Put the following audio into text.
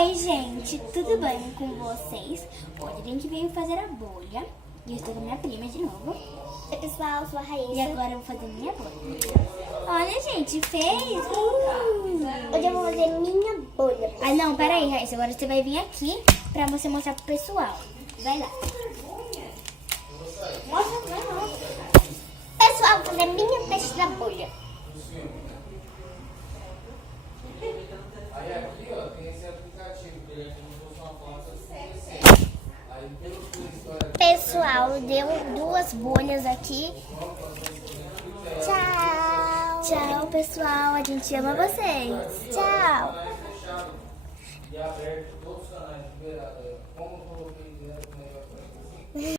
Oi, gente, tudo bem com vocês? Hoje a gente veio fazer a bolha. E eu estou com a minha prima de novo. Oi, pessoal, eu sou a Raíssa. E agora eu vou fazer minha bolha. Olha, gente, fez! Hoje eu vou fazer minha bolha. Ah, não, peraí, Raíssa. Agora você vai vir aqui pra você mostrar pro pessoal. Vai lá. Mostra, pessoal, vou fazer minha teste da bolha. Aí aqui, ó, tem esse aplicativo que ele é como se fosse uma planta assim. Aí pelo que a história Pessoal, deu 2 bolhas aqui. Tchau. Tchau, pessoal. A gente ama vocês. Tchau. fechado e aberto todos os canais liberados. Como eu coloquei direto